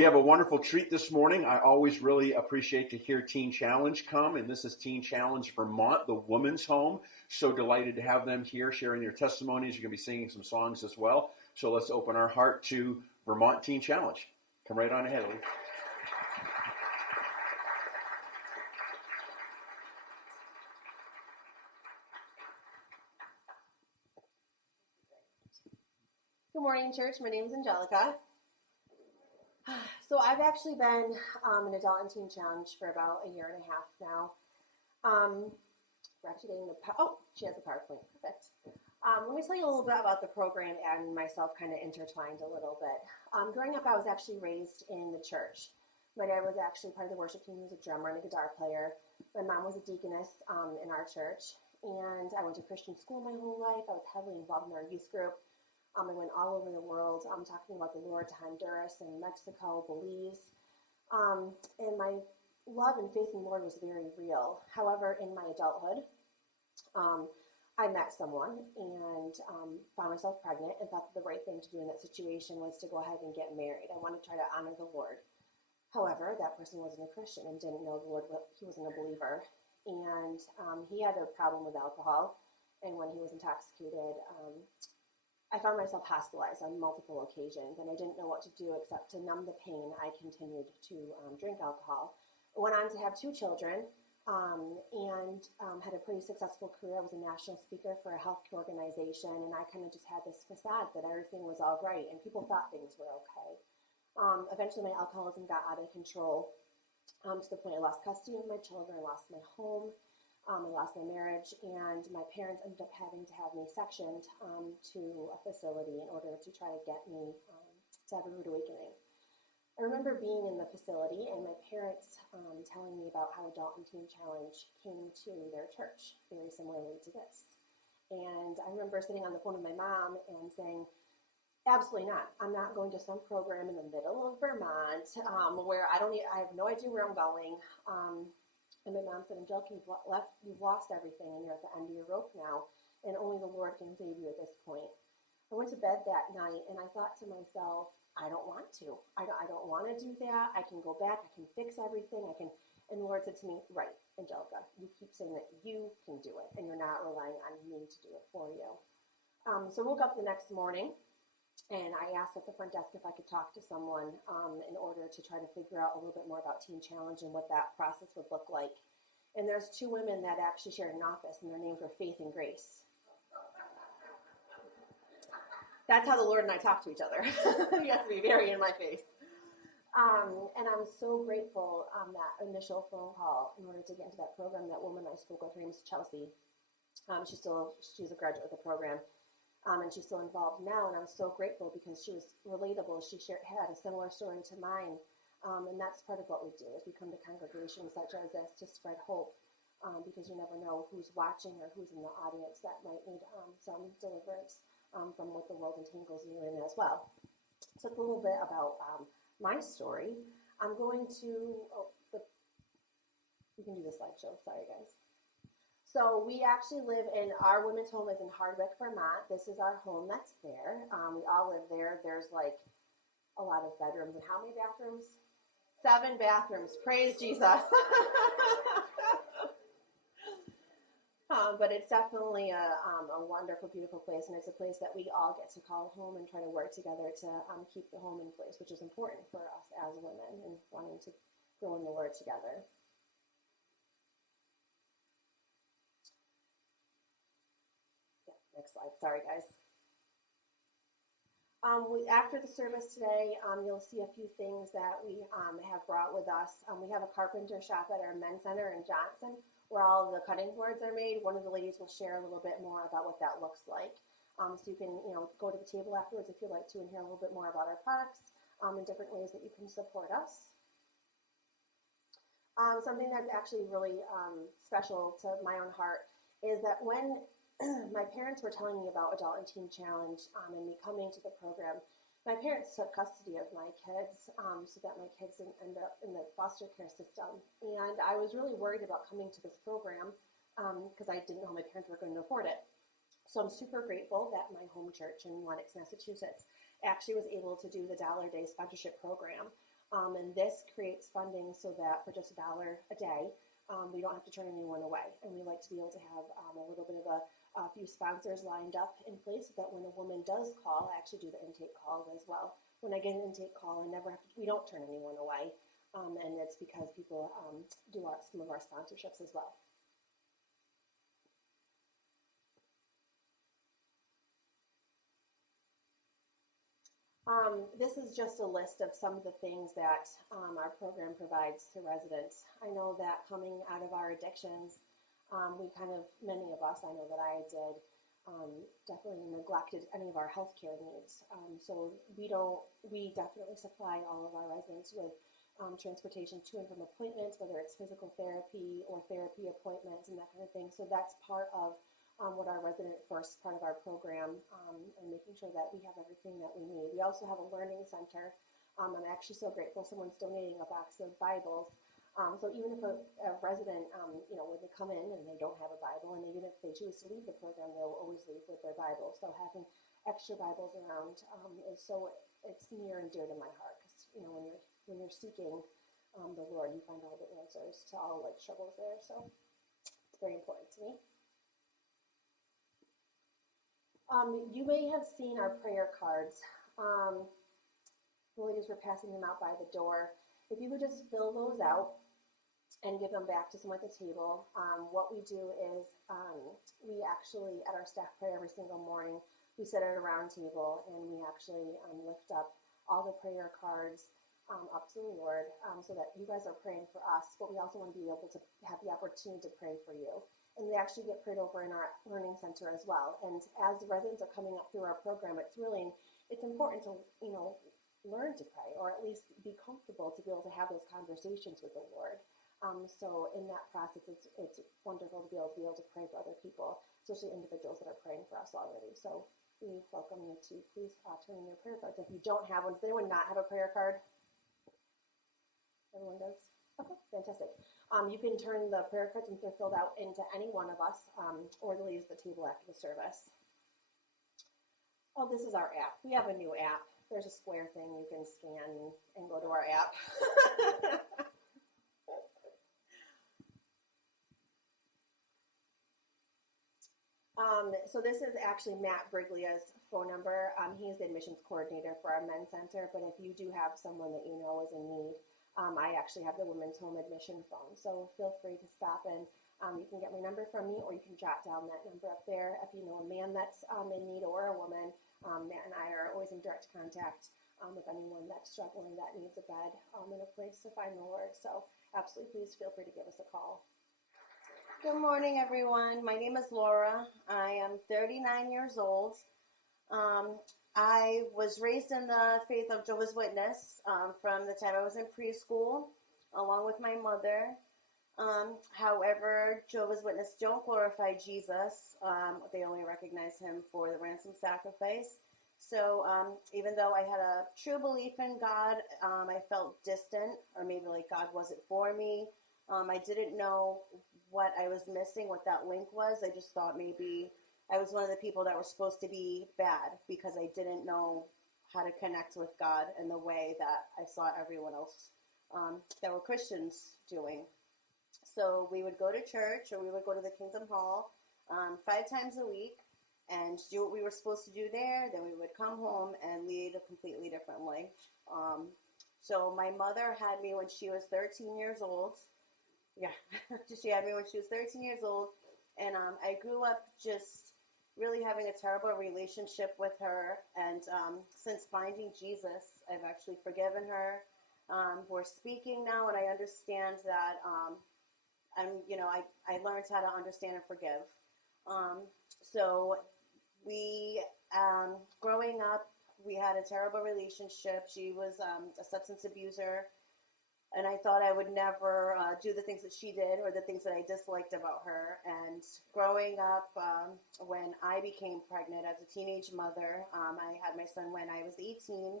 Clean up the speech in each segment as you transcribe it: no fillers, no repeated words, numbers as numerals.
We have a wonderful treat this morning. I always really appreciate to hear Teen Challenge come, and this is Teen Challenge Vermont, the women's home. So delighted to have them here sharing their testimonies. You're going to be singing some songs as well. So let's open our heart to Vermont Teen Challenge. Come right on ahead, Lee. Good morning, church. My name is Angelica. So I've actually been an adult and teen challenge for about a year and a half now. We're actually getting she has a PowerPoint. Perfect. Let me tell you a little bit about the program and myself kind of intertwined a little bit. Growing up, I was actually raised in the church. My dad was actually part of the worship team. He was a drummer and a guitar player. My mom was a deaconess in our church. And I went to Christian school my whole life. I was heavily involved in our youth group. I went all over the world. I'm talking about the Lord to Honduras and Mexico, Belize. And my love and faith in the Lord was very real. However, in my adulthood, I met someone and found myself pregnant and thought that the right thing to do in that situation was to go ahead and get married. I wanted to try to honor the Lord. However, that person wasn't a Christian and didn't know the Lord. He wasn't a believer. And he had a problem with alcohol. And when he was intoxicated, I found myself hospitalized on multiple occasions, and I didn't know what to do except to numb the pain. I continued to drink alcohol. I went on to have 2 children and had a pretty successful career. I was a national speaker for a healthcare organization, and I kind of just had this facade that everything was all right, and people thought things were okay. Eventually, my alcoholism got out of control to the point I lost custody of my children, I lost my home. I lost my marriage, and my parents ended up having to have me sectioned to a facility in order to try to get me to have a rude awakening. I remember being in the facility and my parents telling me about how Adult and Teen Challenge came to their church, very similarly to this. And I remember sitting on the phone with my mom and saying, absolutely not. I'm not going to some program in the middle of Vermont where I have no idea where I'm going. And my mom said, Angelica, you've lost everything and you're at the end of your rope now, and only the Lord can save you at this point. I went to bed that night and I thought to myself, I don't want to. I don't want to do that. I can go back. I can fix everything. And the Lord said to me, right, Angelica, you keep saying that you can do it and you're not relying on me to do it for you. So I woke up the next morning and I asked at the front desk if I could talk to someone in order to try to figure out a little bit more about Teen Challenge and what that process would look like. And there's 2 women that actually shared an office, and their names were Faith and Grace. That's how the Lord and I talk to each other. He has to be very in my face. And I'm so grateful that initial phone call in order to get into that program. That woman I spoke with, her name is Chelsea. She's a graduate of the program. And she's still involved now, and I'm so grateful because she was relatable. She had a similar story to mine, and that's part of what we do is we come to congregations such as this to spread hope, because you never know who's watching or who's in the audience that might need some deliverance from what the world entangles you in as well. So it's a little bit about my story. I'm going to, you can do the slideshow, sorry guys. So we actually live in, our women's home is in Hardwick, Vermont. This is our home that's there. We all live there. There's like a lot of bedrooms. And how many bathrooms? 7 bathrooms. Praise Jesus. But it's definitely a wonderful, beautiful place. And it's a place that we all get to call home and try to work together to keep the home in place, which is important for us as women and wanting to grow in the Lord together. Next slide. Sorry, guys. After the service today, you'll see a few things that we have brought with us. We have a carpenter shop at our men's center in Johnson where all of the cutting boards are made. One of the ladies will share a little bit more about what that looks like. So you can go to the table afterwards if you'd like to and hear a little bit more about our products and different ways that you can support us. Something that's actually really special to my own heart is that when my parents were telling me about Adult and Teen Challenge and me coming to the program, my parents took custody of my kids so that my kids didn't end up in the foster care system. And I was really worried about coming to this program because I didn't know my parents were going to afford it. So I'm super grateful that my home church in Lenox, Massachusetts actually was able to do the $1 a day sponsorship program. And this creates funding so that for just $1 a day, we don't have to turn anyone away. And we like to be able to have a little bit of a few sponsors lined up in place so that when a woman does call, I actually do the intake calls as well. When I get an intake call, we don't turn anyone away. And it's because people do some of our sponsorships as well. This is just a list of some of the things that our program provides to residents. I know that coming out of our addictions, many of us, I know that I did, definitely neglected any of our healthcare needs. So we definitely supply all of our residents with transportation to and from appointments, whether it's physical therapy or therapy appointments and that kind of thing. So that's part of what our resident first part of our program, and making sure that we have everything that we need. We also have a learning center. I'm actually so grateful someone's donating a box of Bibles. So even if a resident, when they come in and they don't have a Bible, and even if they choose to leave the program, they'll always leave with their Bible. So having extra Bibles around it's near and dear to my heart, because when you're seeking the Lord, you find all the answers to all life's troubles there. So it's very important to me. You may have seen our prayer cards. The ladies were passing them out by the door. If you would just fill those out and give them back to someone at the table. What we do is we actually, at our staff prayer every single morning, we sit at a round table and we actually lift up all the prayer cards up to the Lord, so that you guys are praying for us, but we also want to be able to have the opportunity to pray for you. And they actually get prayed over in our learning center as well. And as the residents are coming up through our program, it's important to, learn to pray, or at least be comfortable to be able to have those conversations with the Lord. So in that process, it's wonderful to be able to pray for other people, especially individuals that are praying for us already. So we welcome you to please turn in your prayer cards. If you don't have one, does anyone not have a prayer card? Everyone does? Okay, fantastic. You can turn the prayer cards, once they're filled out, into any one of us, or the ladies at the table after the service. Oh, this is our app. We have a new app. There's a square thing you can scan and go to our app. So this is actually Matt Briglia's phone number. He's the admissions coordinator for our men's center, but if you do have someone that you know is in need, I actually have the women's home admission phone, so feel free to stop in. You can get my number from me, or you can jot down that number up there. If you know a man that's in need or a woman, Matt and I are always in direct contact with anyone that's struggling, that needs a bed and a place to find the Lord. So absolutely, please feel free to give us a call. Good morning, everyone. My name is Laura. I am 39 years old. I was raised in the faith of Jehovah's Witness from the time I was in preschool, along with my mother. However, Jehovah's Witness don't glorify Jesus. They only recognize him for the ransom sacrifice. So even though I had a true belief in God, I felt distant, or maybe like God wasn't for me. I didn't know what I was missing, what that link was. I just thought maybe I was one of the people that were supposed to be bad because I didn't know how to connect with God in the way that I saw everyone else that were Christians doing. So we would go to church, or we would go to the Kingdom Hall 5 times a week and do what we were supposed to do there. Then we would come home and lead a completely different life. So my mother had me when she was 13 years old. Yeah, she had me when she was 13 years old. And I grew up just really having a terrible relationship with her. And since finding Jesus, I've actually forgiven her. We're speaking now, and I understand that I learned how to understand and forgive. So we, growing up, we had a terrible relationship. She was a substance abuser, and I thought I would never do the things that she did, or the things that I disliked about her. And growing up, when I became pregnant as a teenage mother, I had my son when I was 18.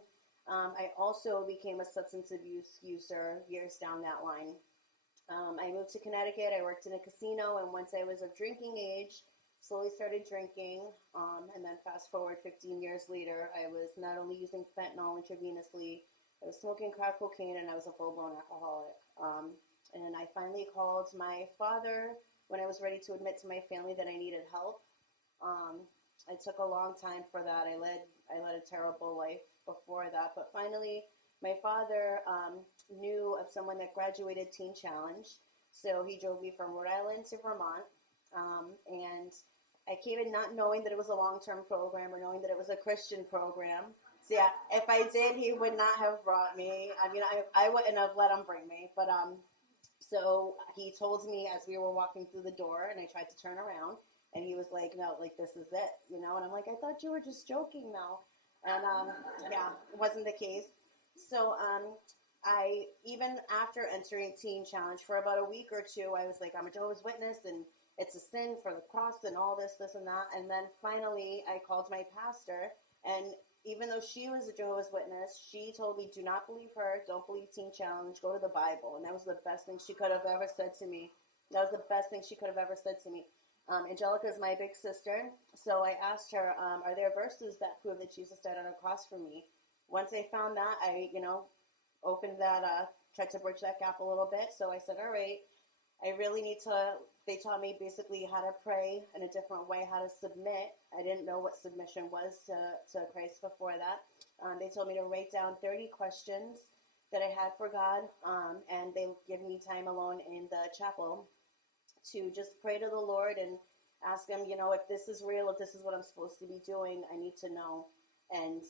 I also became a substance abuse user years down that line. I moved to Connecticut. I worked in a casino, and once I was of drinking age, slowly started drinking. And then fast forward 15 years later, I was not only using fentanyl intravenously, I was smoking crack cocaine, and I was a full-blown alcoholic. And I finally called my father when I was ready to admit to my family that I needed help. It took a long time for that. I led a terrible life before that, but finally, my father knew of someone that graduated Teen Challenge, so he drove me from Rhode Island to Vermont, and I came in not knowing that it was a long-term program or knowing that it was a Christian program. So yeah, if I did, he would not have brought me. I mean, I wouldn't have let him bring me, but so he told me as we were walking through the door, and I tried to turn around, and he was like, "No, like this is it," you know. And I'm like, "I thought you were just joking, though." And yeah, it wasn't the case. So I even after entering Teen Challenge for about a week or two, I was like, "I'm a Jehovah's Witness, and it's a sin for the cross and all this, and that." And then finally, I called my pastor, and even though she was a Jehovah's Witness, she told me, "Do not believe her. Don't believe Teen Challenge. Go to the Bible." And that was the best thing she could have ever said to me. That was the best thing she could have ever said to me. Angelica is my big sister, so I asked her, "Are there verses that prove that Jesus died on a cross for me?" Once I found that, I, opened that, tried to bridge that gap a little bit. So I said, "All right, I really need to." They taught me basically how to pray in a different way, how to submit. I didn't know what submission was to Christ before that. They told me to write down 30 questions that I had for God, and they give me time alone in the chapel to just pray to the Lord and ask him, if this is real, if this is what I'm supposed to be doing, I need to know. And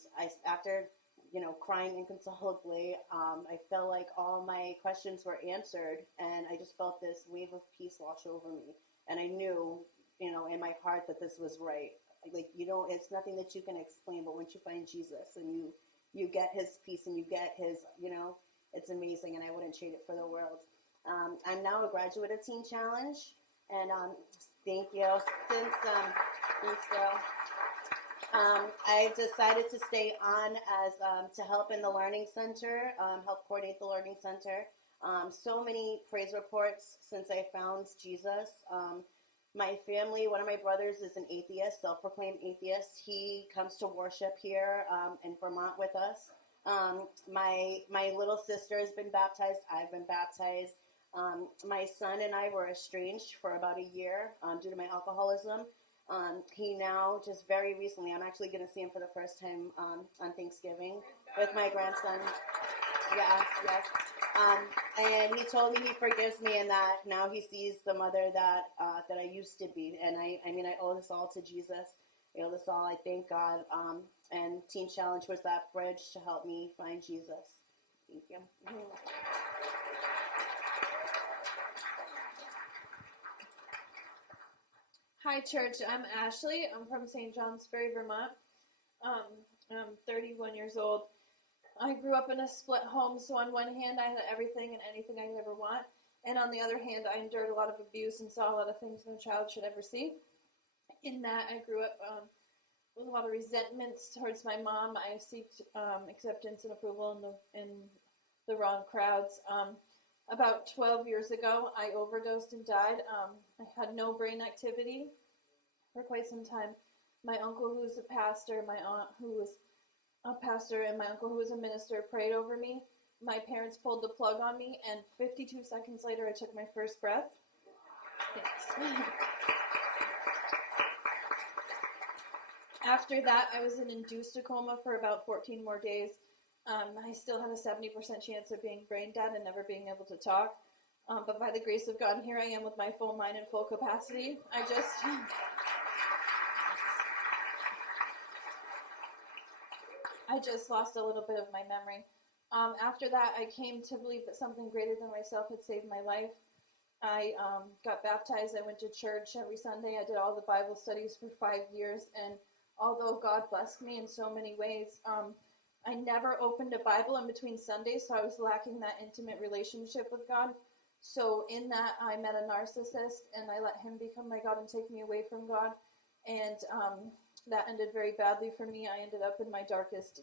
after crying inconsolably, I felt like all my questions were answered, and I just felt this wave of peace wash over me. And I knew, in my heart that this was right. Like, it's nothing that you can explain, but once you find Jesus and you get his peace and you get his, it's amazing, and I wouldn't trade it for the world. I'm now a graduate of Teen Challenge, and thank you. Since, thanks, Bill. I decided to stay on as to help in the Learning Center, help coordinate the Learning Center. So many praise reports since I found Jesus. My family, one of my brothers is an atheist, self-proclaimed atheist. He comes to worship here in Vermont with us. My little sister has been baptized. I've been baptized. My son and I were estranged for about a year due to my alcoholism. He now, just very recently, I'm actually going to see him for the first time on Thanksgiving with my grandson. Yes. And he told me he forgives me and that now he sees the mother that I used to be. And I owe this all to Jesus. I owe this all. I thank God. And Teen Challenge was that bridge to help me find Jesus. Thank you. Hi, church. I'm Ashley. I'm from St. Johnsbury, Vermont. I'm 31 years old. I grew up in a split home, so on one hand, I had everything and anything I could ever want, and on the other hand, I endured a lot of abuse and saw a lot of things no child should ever see. In that, I grew up with a lot of resentments towards my mom. I seeked acceptance and approval in the wrong crowds. About 12 years ago, I overdosed and died. I had no brain activity for quite some time. My uncle, who's a pastor, my aunt, who was a pastor, and my uncle, who was a minister, prayed over me. My parents pulled the plug on me, and 52 seconds later, I took my first breath. Thanks. After that, I was in induced a coma for about 14 more days. I still had a 70% chance of being brain dead and never being able to talk. But by the grace of God, here I am with my full mind and full capacity. I just lost a little bit of my memory. After that, I came to believe that something greater than myself had saved my life. I got baptized. I went to church every Sunday. I did all the Bible studies for 5 years. And although God blessed me in so many ways, I never opened a Bible in between Sundays, so I was lacking that intimate relationship with God. So in that, I met a narcissist, and I let him become my God and take me away from God. And that ended very badly for me. I ended up in my darkest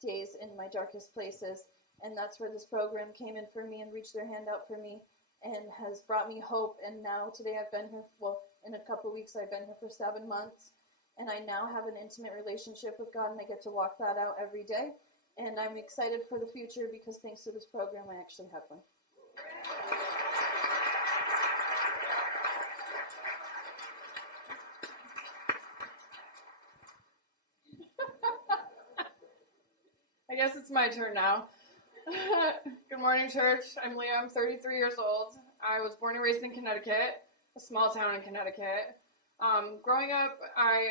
days, in my darkest places. And that's where this program came in for me and reached their hand out for me and has brought me hope. And now today I've been here, in a couple weeks I've been here for 7 months. And I now have an intimate relationship with God, and I get to walk that out every day. And I'm excited for the future because thanks to this program, I actually have one. I guess it's my turn now. Good morning, church. I'm Leah. I'm 33 years old. I was born and raised in Connecticut, a small town in Connecticut. Growing up, I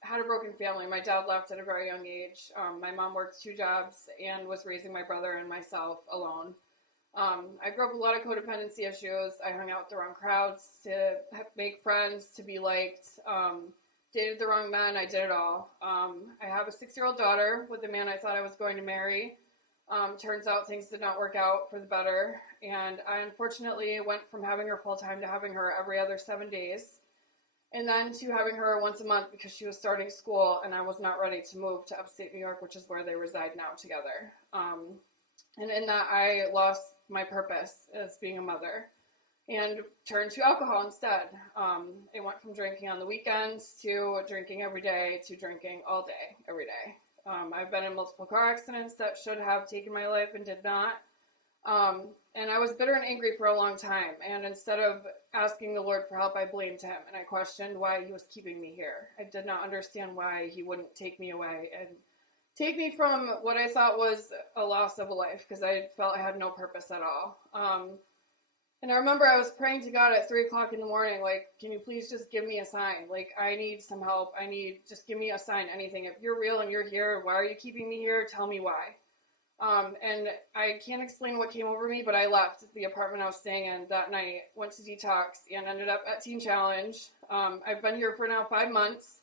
had a broken family. My dad left at a very young age. My mom worked 2 jobs and was raising my brother and myself alone. I grew up with a lot of codependency issues. I hung out with the wrong crowds to make friends, to be liked, dated the wrong men. I did it all. I have a 6-year-old daughter with the man I thought I was going to marry. Turns out things did not work out for the better, and I unfortunately went from having her full-time to having her every other 7 days, and then to having her once a month because she was starting school, and I was not ready to move to upstate New York, which is where they reside now together. And in that, I lost my purpose as being a mother and turned to alcohol instead. It went from drinking on the weekends to drinking every day to drinking all day, every day. I've been in multiple car accidents that should have taken my life and did not. And I was bitter and angry for a long time. And instead of asking the Lord for help, I blamed him. And I questioned why he was keeping me here. I did not understand why he wouldn't take me away and take me from what I thought was a loss of a life, because I felt I had no purpose at all. And I remember I was praying to God at 3 o'clock in the morning, like, can you please just give me a sign? Like, I need some help. Just give me a sign, anything. If you're real and you're here, why are you keeping me here? Tell me why. And I can't explain what came over me, but I left the apartment I was staying in that night, went to detox, and ended up at Teen Challenge. I've been here for now 5 months.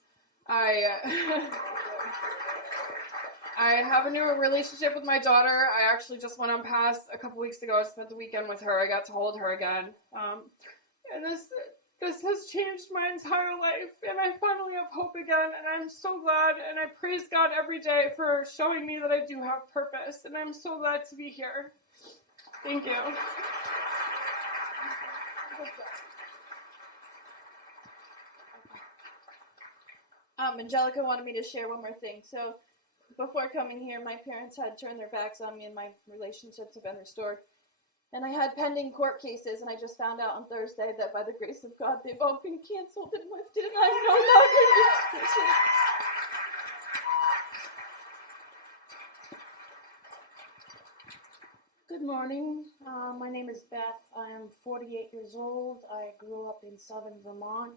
I have a new relationship with my daughter. I actually just went on pass a couple weeks ago. I spent the weekend with her. I got to hold her again. And this has changed my entire life, and I finally have hope again, and I'm so glad, and I praise God every day for showing me that I do have purpose, and I'm so glad to be here. Thank you. Angelica wanted me to share one more thing. So before coming here, my parents had turned their backs on me and my relationships have been restored. And I had pending court cases, and I just found out on Thursday that by the grace of God, they've all been canceled and lifted, and I'm no longer in this. Good morning. My name is Beth. I am 48 years old. I grew up in southern Vermont.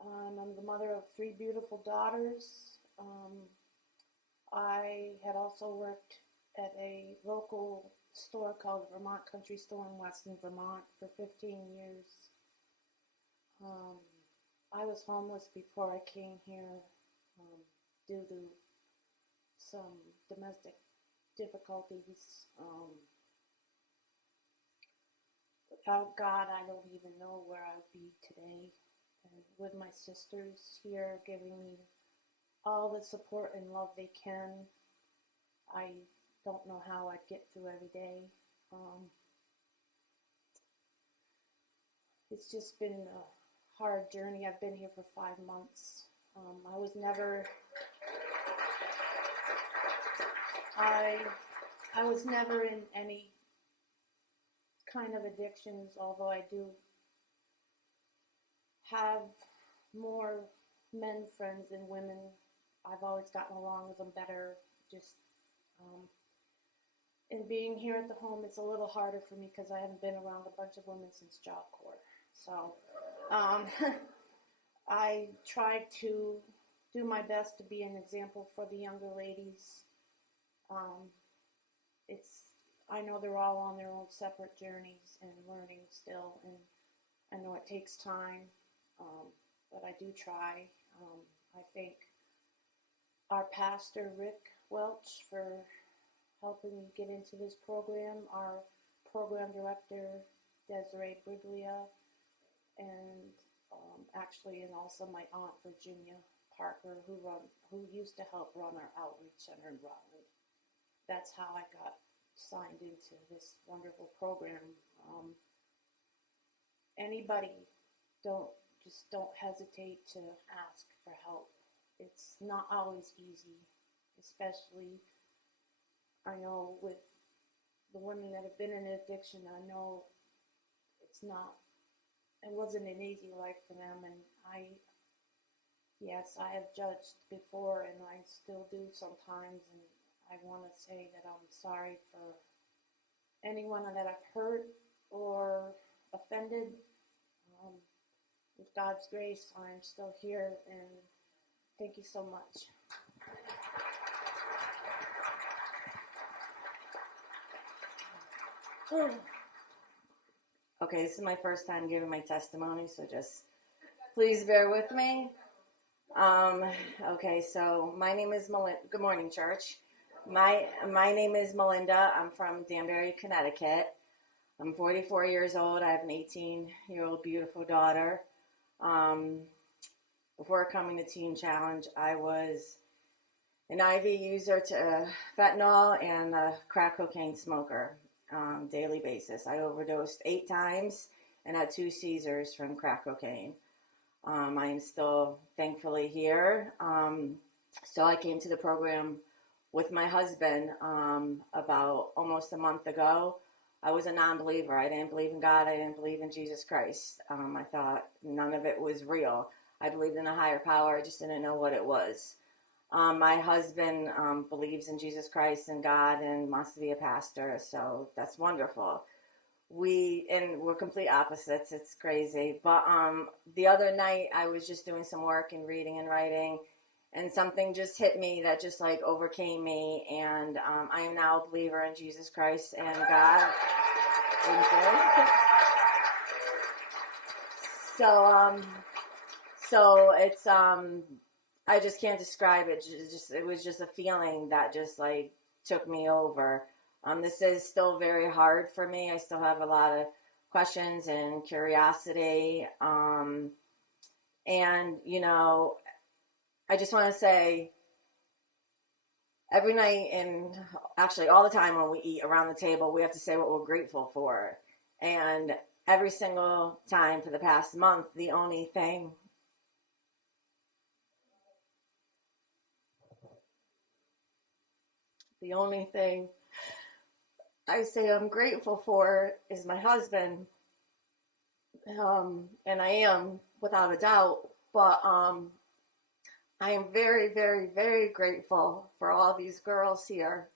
I'm the mother of 3 beautiful daughters. I had also worked at a local store called Vermont Country Store in Western Vermont for 15 years. I was homeless before I came here due to some domestic difficulties. Without God, I don't even know where I'd be today. And with my sisters here giving me all the support and love they can, I don't know how I'd get through every day. It's just been a hard journey. I've been here for 5 months. I was never in any kind of addictions, although I do have more men friends than women. I've always gotten along with them better. Just and being here at the home, it's a little harder for me because I haven't been around a bunch of women since Job Corps. So I try to do my best to be an example for the younger ladies. I know they're all on their own separate journeys and learning still, and I know it takes time, but I do try. I thank our pastor, Rick Welch, for helping me get into this program, our program director, Desiree Briglia, and and also my aunt, Virginia Parker, who used to help run our outreach center in Rutland. That's how I got signed into this wonderful program. Anybody, don't hesitate to ask for help. It's not always easy, especially I know with the women that have been in addiction, I know it wasn't an easy life for them, and yes, I have judged before, and I still do sometimes, and I want to say that I'm sorry for anyone that I've hurt or offended. With God's grace, I'm still here, and thank you so much. Okay, this is my first time giving my testimony, so just please bear with me. Okay, so my name is Melinda. Good morning, church. My name is Melinda. I'm from Danbury, Connecticut. I'm 44 years old. I have an 18-year-old beautiful daughter. Before coming to Teen Challenge, I was an IV user to fentanyl and a crack cocaine smoker. Daily basis. I overdosed 8 times and had 2 seizures from crack cocaine. I am still thankfully here. So I came to the program with my husband about almost a month ago. I was a non-believer. I didn't believe in God. I didn't believe in Jesus Christ. I thought none of it was real. I believed in a higher power. I just didn't know what it was. My husband believes in Jesus Christ and God and wants to be a pastor, so that's wonderful. We're complete opposites. It's crazy. But the other night I was just doing some work and reading and writing, and something just hit me that just like overcame me, and I am now a believer in Jesus Christ and God. Thank you. So it's I just can't describe it. It was just a feeling that just like took me over. This is still very hard for me. I still have a lot of questions and curiosity. And you know, I just want to say every night, and actually all the time when we eat around the table, we have to say what we're grateful for. And every single time for the past month, the only thing I say I'm grateful for is my husband. And I am without a doubt, but I am very, very, very grateful for all these girls here,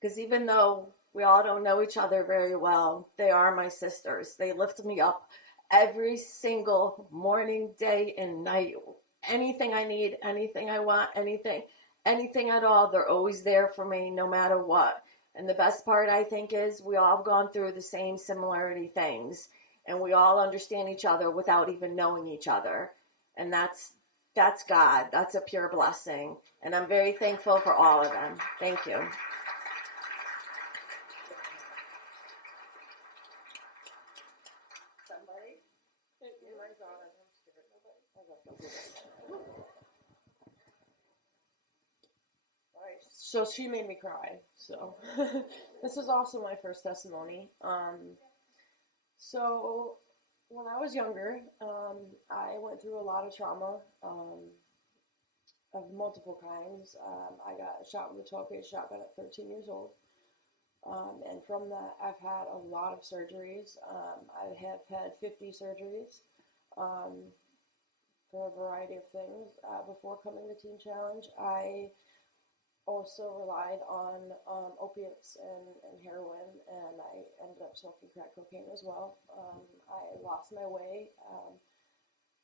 because even though we all don't know each other very well, they are my sisters. They lift me up every single morning, day, and night. Anything I need, anything I want, anything at all, they're always there for me no matter what. And the best part, I think, is we all have gone through the same similarity things, and we all understand each other without even knowing each other. And that's God. That's a pure blessing. And I'm very thankful for all of them. Thank you. So she made me cry. So this is also my first testimony. So when I was younger, I went through a lot of trauma of multiple kinds. I got shot with a 12-gauge shotgun at 13 years old. And from that, I've had a lot of surgeries. I have had 50 surgeries for a variety of things. Before coming to Teen Challenge, I also relied on opiates and heroin, and I ended up smoking crack cocaine as well. I lost my way.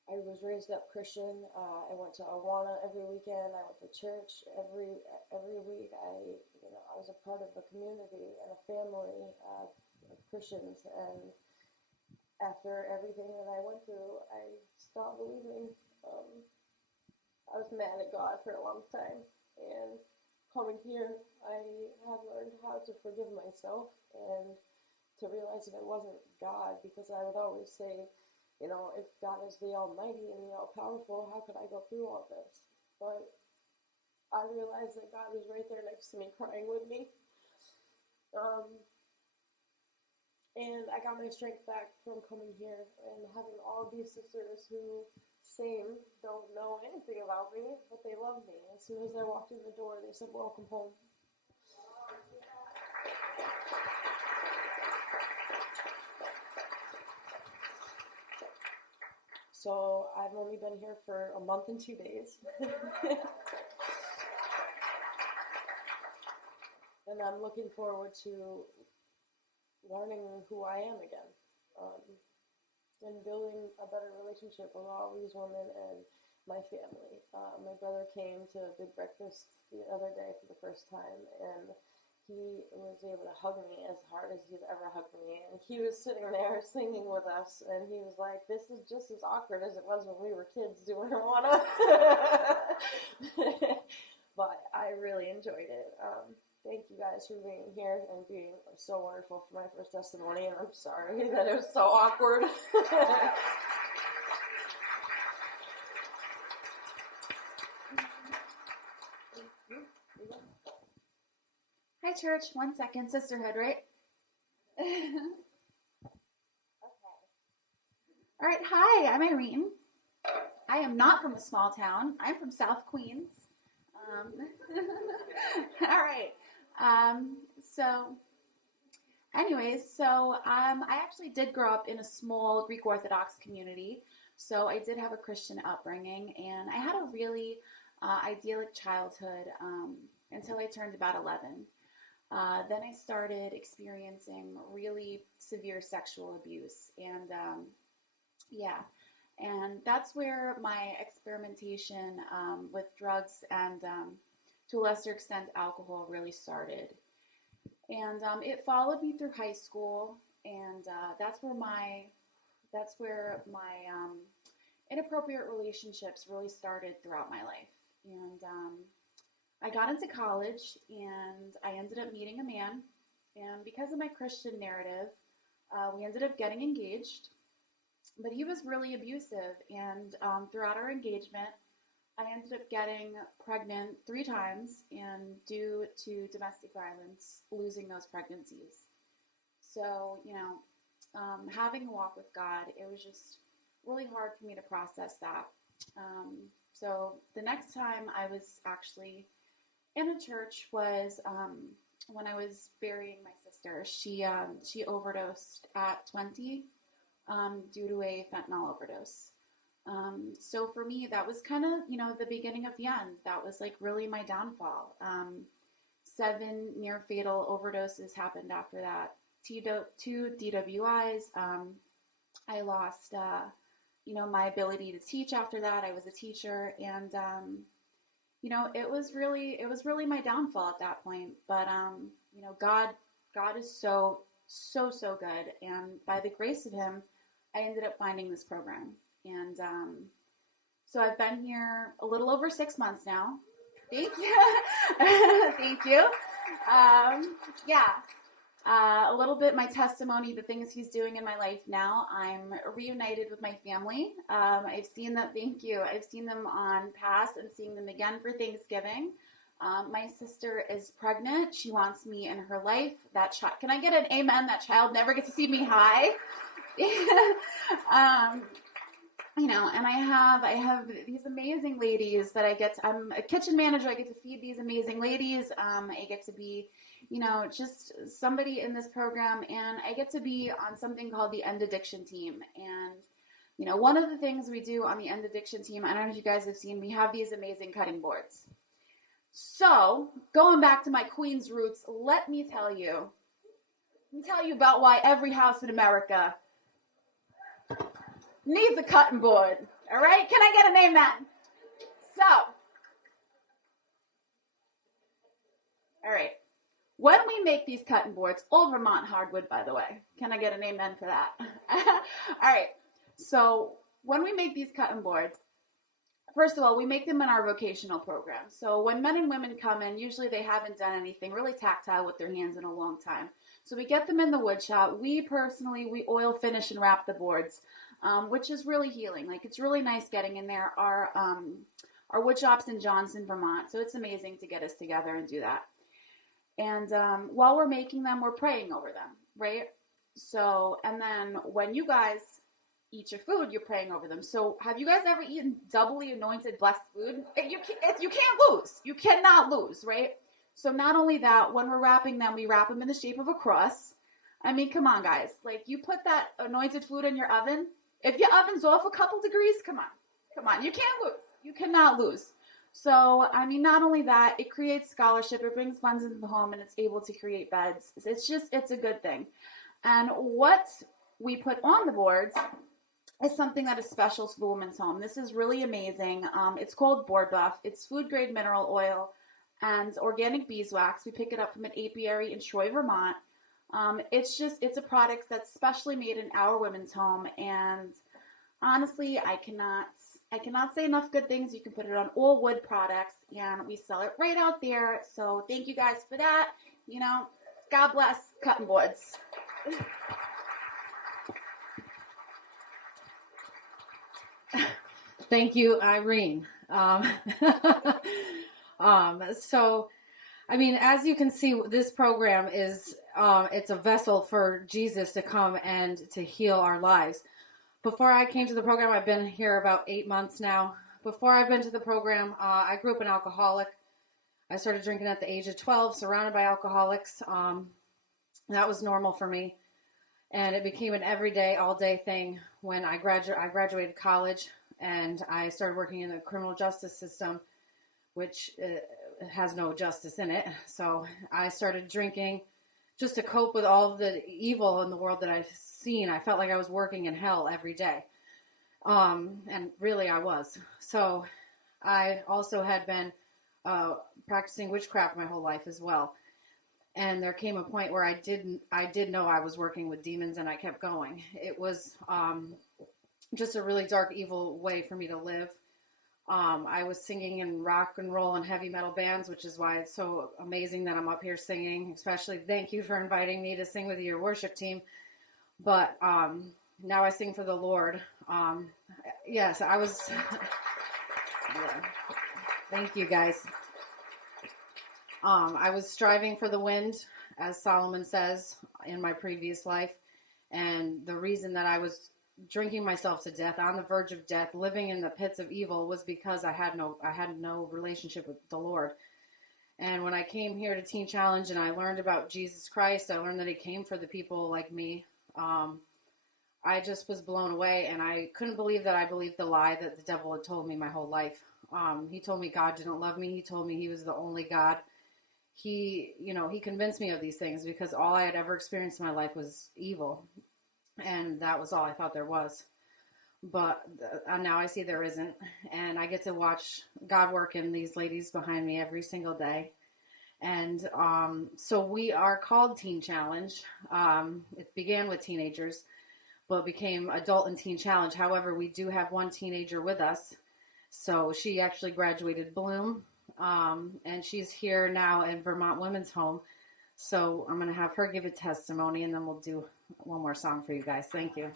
I was raised up Christian. I went to Awana every weekend. I went to church every week. I was a part of a community and a family of Christians. And after everything that I went through, I stopped believing. I was mad at God for a long time, and coming here, I have learned how to forgive myself and to realize that it wasn't God, because I would always say, if God is the Almighty and the All-Powerful, how could I go through all this? But I realized that God was right there next to me, crying with me. And I got my strength back from coming here and having all these sisters who don't know anything about me, but they love me. As soon as I walked in the door, they said, "Welcome home." So I've only been here for a month and 2 days. And I'm looking forward to learning who I am again, and building a better relationship with all these women and my family. My brother came to a big breakfast the other day for the first time, and he was able to hug me as hard as he's ever hugged me. And he was sitting there singing with us, and he was like, "This is just as awkward as it was when we were kids doing Moana." But I really enjoyed it. Thank you guys for being here and being so wonderful for my first testimony, and I'm sorry that it was so awkward. Hi, church. 1 second. Sisterhood, right? Okay. All right. Hi, I'm Irene. I am not from a small town. I'm from South Queens. All right. I actually did grow up in a small Greek Orthodox community. So I did have a Christian upbringing, and I had a really idyllic childhood until I turned about 11. Then I started experiencing really severe sexual abuse, and and that's where my experimentation with drugs and to a lesser extent alcohol really started. And it followed me through high school, and that's where my inappropriate relationships really started throughout my life. And I got into college, and I ended up meeting a man, and because of my Christian narrative, we ended up getting engaged, but he was really abusive, and throughout our engagement, I ended up getting pregnant 3 times, and due to domestic violence, losing those pregnancies. So, having a walk with God, it was just really hard for me to process that. So the next time I was actually in a church was when I was burying my sister. She overdosed at 20 due to a fentanyl overdose. So for me, that was kind of, the beginning of the end. That was like really my downfall. 7 near fatal overdoses happened after that. 2 DWIs. I lost, my ability to teach after that. I was a teacher, and, it was really my downfall at that point. But, God is so good. And by the grace of Him, I ended up finding this program. And so I've been here a little over 6 months now. Thank you. Thank you. A little bit my testimony, the things He's doing in my life now. I'm reunited with my family. I've seen them. Thank you. I've seen them on past. I'm seeing them again for Thanksgiving. My sister is pregnant. She wants me in her life. That child. Can I get an amen? That child never gets to see me high. And I have these amazing ladies that I'm a kitchen manager. I get to feed these amazing ladies. I get to be, just somebody in this program, and I get to be on something called the End Addiction Team. And, one of the things we do on the End Addiction Team, I don't know if you guys have seen, we have these amazing cutting boards. So going back to my Queens roots, let me tell you about why every house in America needs a cutting board. All right? Can I get an amen? So, all right. When we make these cutting boards, old Vermont hardwood, by the way. Can I get an amen for that? All right. So, when we make these cutting boards, first of all, we make them in our vocational program. So, when men and women come in, usually they haven't done anything really tactile with their hands in a long time. So, we get them in the wood shop. We oil finish and wrap the boards. Which is really healing. Like, it's really nice getting in there. Our wood shop's in Johnson, Vermont, so it's amazing to get us together and do that. And while we're making them, we're praying over them, right? So, and then when you guys eat your food, you're praying over them. So, have you guys ever eaten doubly anointed, blessed food? You can't lose. You cannot lose, right? So, not only that, when we're wrapping them, we wrap them in the shape of a cross. I mean, come on, guys. Like, you put that anointed food in your oven, If your oven's off a couple degrees, come on, you can't lose. You cannot lose. So, I mean, not only that, it creates scholarship, it brings funds into the home, and it's able to create beds. It's a good thing. And what we put on the boards is something that is special to the women's home. This is really amazing. It's called Board Buff. It's food grade mineral oil and organic beeswax. We pick it up from an apiary in Troy, Vermont. It's a product that's specially made in our women's home, and honestly, I cannot say enough good things. You can put it on all wood products, and we sell it right out there. So thank you guys for that. You know, God bless cutting boards. Thank you, Irene. So, I mean, as you can see, this program is, it's a vessel for Jesus to come and to heal our lives. Before I came to the program, I've been here about 8 months now. Before I've been to the program, I grew up an alcoholic. I started drinking at the age of 12, surrounded by alcoholics. That was normal for me. And it became an everyday, all-day thing when I graduated college, and I started working in the criminal justice system, which has no justice in it. So I started drinking just to cope with all the evil in the world that I've seen. I felt like I was working in hell every day. And really I was. So I also had been practicing witchcraft my whole life as well. And there came a point where I did know I was working with demons, and I kept going. It was just a really dark, evil way for me to live. I was singing in rock and roll and heavy metal bands, which is why it's so amazing that I'm up here singing. Especially thank you for inviting me to sing with your worship team. But now I sing for the Lord. Yes, I was. Yeah. Thank you, guys. I was striving for the wind, as Solomon says, in my previous life. And the reason that I was drinking myself to death, on the verge of death, living in the pits of evil, was because I had no relationship with the Lord. And when I came here to Teen Challenge and I learned about Jesus Christ, I learned that he came for the people like me. I just was blown away, and I couldn't believe that I believed the lie that the devil had told me my whole life. He told me God didn't love me. He told me he was the only God. He convinced me of these things because all I had ever experienced in my life was evil. And that was all I thought there was. But now I see there isn't. And I get to watch God work in these ladies behind me every single day. And so we are called Teen Challenge. It began with teenagers, but became Adult and Teen Challenge. However, we do have one teenager with us. So she actually graduated Bloom. And she's here now in Vermont Women's Home. So I'm going to have her give a testimony, and then we'll do one more song for you guys. Thank you.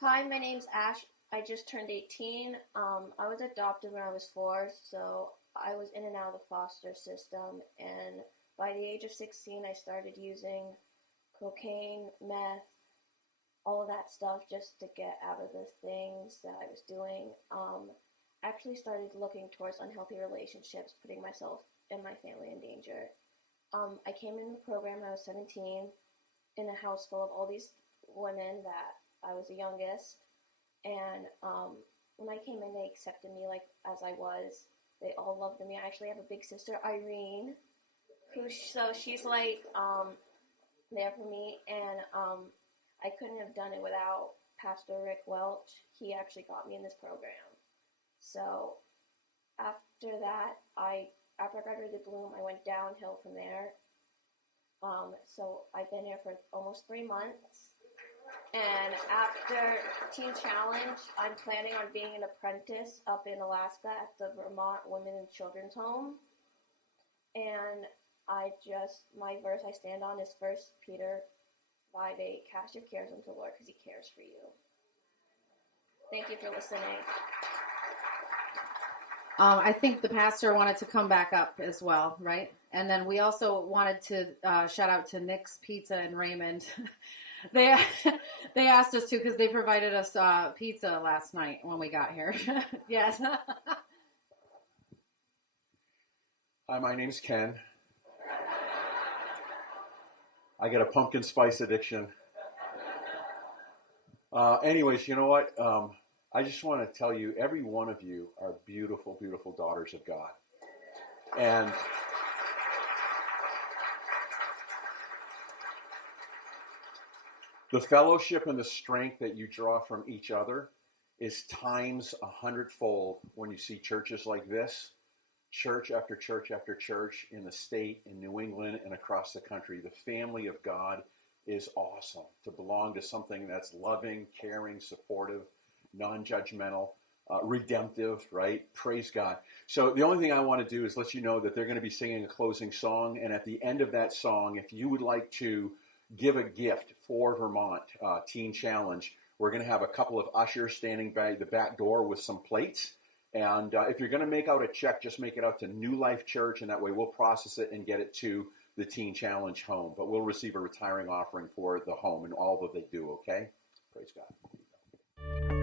Hi, my name's Ash. I just turned 18. I was adopted when I was 4, so I was in and out of the foster system. And by the age of 16, I started using cocaine, meth, all of that stuff just to get out of the things that I was doing. Actually started looking towards unhealthy relationships, putting myself and my family in danger. I came in the program when I was 17 in a house full of all these women that I was the youngest. And when I came in, they accepted me like as I was. They all loved me. I actually have a big sister, Irene, so she's like there for me. And I couldn't have done it without Pastor Rick Welch. He actually got me in this program. So after that, after I graduated Bloom, I went downhill from there. So I've been here for almost 3 months. And after Teen Challenge, I'm planning on being an apprentice up in Alaska at the Vermont Women and Children's Home. And my verse I stand on is 1 Peter 5:8. Cast your cares unto the Lord because he cares for you. Thank you for listening. I think the pastor wanted to come back up as well, right? And then we also wanted to shout out to Nick's Pizza in Raymond. They asked us to because they provided us pizza last night when we got here. Yes. Hi, my name's Ken. I got a pumpkin spice addiction. Anyways, you know what? I just want to tell you, every one of you are beautiful, beautiful daughters of God. And the fellowship and the strength that you draw from each other is times 100-fold when you see churches like this, church after church after church in the state, in New England, and across the country. The family of God is awesome. To belong to something that's loving, caring, supportive, non-judgmental, redemptive, right? Praise God. So the only thing I want to do is let you know that they're going to be singing a closing song, and at the end of that song, if you would like to give a gift for Vermont Teen Challenge, we're going to have a couple of ushers standing by the back door with some plates. And if you're going to make out a check, just make it out to New Life Church, and that way we'll process it and get it to the Teen Challenge home. But we'll receive a retiring offering for the home and all that they do, okay? Praise God.